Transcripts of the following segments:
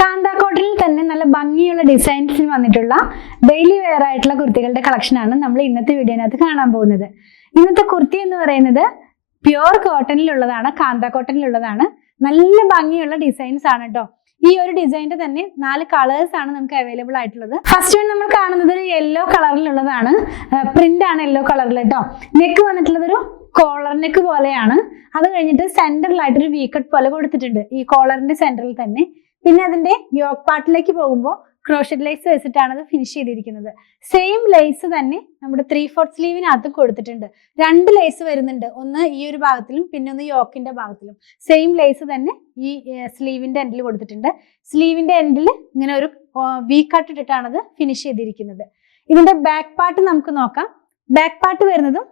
കാന്താ കോട്ടണിൽ തന്നെ നല്ല ഭംഗിയുള്ള ഡിസൈൻസിൽ വന്നിട്ടുള്ള ഡെയിലി വെയർ ആയിട്ടുള്ള കുർത്തികളുടെ കളക്ഷനാണ് നമ്മൾ ഇന്നത്തെ വീഡിയോനകത്ത് കാണാൻ പോകുന്നത്. ഇന്നത്തെ കുർത്തി എന്ന് പറയുന്നത് പ്യുവർ കോട്ടണിലുള്ളതാണ്, കാന്താ കോട്ടണിലുള്ളതാണ്. നല്ല ഭംഗിയുള്ള ഡിസൈൻസ് ആണ് കേട്ടോ. ഈ ഒരു ഡിസൈനിന്റെ തന്നെ 4 കളേഴ്സ് ആണ് നമുക്ക് അവൈലബിൾ ആയിട്ടുള്ളത്. ഫസ്റ്റ് വൺ നമ്മൾ കാണുന്നത് ഒരു യെല്ലോ കളറിലുള്ളതാണ്, പ്രിന്റ് ആണ് യെല്ലോ കളറിൽ കേട്ടോ. നെക്ക് വന്നിട്ടുള്ളത് ഒരു കോളർ നെക്ക് പോലെയാണ്. അത് കഴിഞ്ഞിട്ട് സെന്ററിലായിട്ടൊരു വി കട്ട് പോലെ കൊടുത്തിട്ടുണ്ട് ഈ കോളറിന്റെ സെന്ററിൽ തന്നെ. പിന്നെ അതിന്റെ യോക്ക് പാർട്ടിലേക്ക് പോകുമ്പോൾ ക്രോഷറ്റ് ലേസ് വെച്ചിട്ടാണ് അത് ഫിനിഷ് ചെയ്തിരിക്കുന്നത്. സെയിം ലേസ് തന്നെ നമ്മുടെ 3/4 സ്ലീവിനകത്ത് കൊടുത്തിട്ടുണ്ട്. 2 ലേസ് വരുന്നുണ്ട്, ഒന്ന് ഈ ഒരു ഭാഗത്തിലും പിന്നെ ഒന്ന് യോക്കിന്റെ ഭാഗത്തിലും. സെയിം ലേസ് തന്നെ ഈ സ്ലീവിന്റെ എൻഡിൽ കൊടുത്തിട്ടുണ്ട്. സ്ലീവിന്റെ എൻഡിൽ ഇങ്ങനെ ഒരു വി കട്ട് ഇട്ടിട്ടാണ് അത് ഫിനിഷ് ചെയ്തിരിക്കുന്നത്. ഇതിന്റെ ബാക്ക് പാർട്ട് നമുക്ക് നോക്കാം. ബാക്ക് പാർട്ട് വരുന്നതും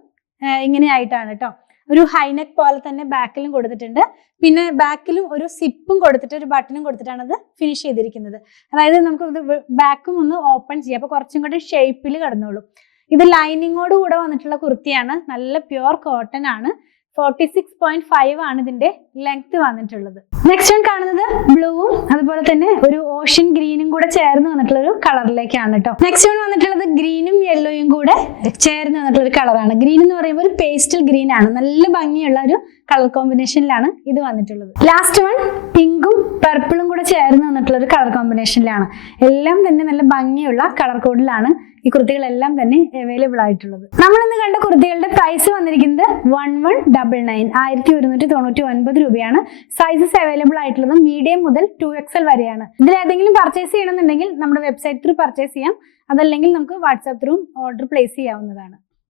ഇങ്ങനെയായിട്ടാണ് കേട്ടോ. ഒരു ഹൈനെക്ക് പോലെ തന്നെ ബാക്കിലും കൊടുത്തിട്ടുണ്ട്. പിന്നെ ബാക്കിലും ഒരു സിപ്പും കൊടുത്തിട്ട് ഒരു ബട്ടണും കൊടുത്തിട്ടാണ് അത് ഫിനിഷ് ചെയ്തിരിക്കുന്നത്. അതായത് നമുക്ക് ഇത് ബാക്കും ഒന്ന് ഓപ്പൺ ചെയ്യാം, അപ്പൊ കുറച്ചും കൂടി ഷേപ്പിൽ കിടന്നോളും. ഇത് ലൈനിങ്ങോട് കൂടെ വന്നിട്ടുള്ള കുർത്തിയാണ്. നല്ല പ്യുവർ കോട്ടൺ ആണ്. 46.5 ആണ് ഇതിന്റെ ലെങ്ത് വന്നിട്ടുള്ളത്. നെക്സ്റ്റ് വൺ കാണുന്നത് ബ്ലൂവും അതുപോലെ തന്നെ ഒരു ഓഷ്യൻ ഗ്രീനും കൂടെ ചേർന്ന് വന്നിട്ടുള്ള ഒരു കളറിലേക്കാണ് കേട്ടോ. നെക്സ്റ്റ് വൺ വന്നിട്ടുള്ളത് ഗ്രീനും യെല്ലോയും കൂടെ ചേർന്ന് വന്നിട്ടുള്ള ഒരു കളറാണ്. ഗ്രീൻ എന്ന് പറയുമ്പോൾ ഒരു പേസ്റ്റൽ ഗ്രീൻ ആണ്. നല്ല ഭംഗിയുള്ള ഒരു കളർ കോമ്പിനേഷനിലാണ് ഇത് വന്നിട്ടുള്ളത്. ലാസ്റ്റ് വൺ പിങ്കും പർപ്പിളും കൂടെ ചേർന്ന് വന്നിട്ടുള്ള ഒരു കളർ കോമ്പിനേഷനിലാണ്. എല്ലാം തന്നെ നല്ല ഭംഗിയുള്ള കളർ കോഡിലാണ് ഈ കുർത്തികളെല്ലാം തന്നെ അവൈലബിൾ ആയിട്ടുള്ളത്. നമ്മൾ ഇന്ന് കണ്ട കുർത്തികളുടെ പ്രൈസ് വന്നിരിക്കുന്നത് 1199 1199 രൂപയാണ്. സൈസസ് അവൈലബിൾ ആയിട്ടുള്ളത് മീഡിയം മുതൽ 2XL വരെയാണ്. ഇതിൽ ഏതെങ്കിലും പർച്ചേസ് ചെയ്യണമെന്നുണ്ടെങ്കിൽ നമ്മുടെ വെബ്സൈറ്റ് ത്രൂ പർച്ചേസ് ചെയ്യാം, അതല്ലെങ്കിൽ നമുക്ക് വാട്സാപ്പ് ത്രൂ ഓർഡർ പ്ലേസ് ചെയ്യാവുന്നതാണ്.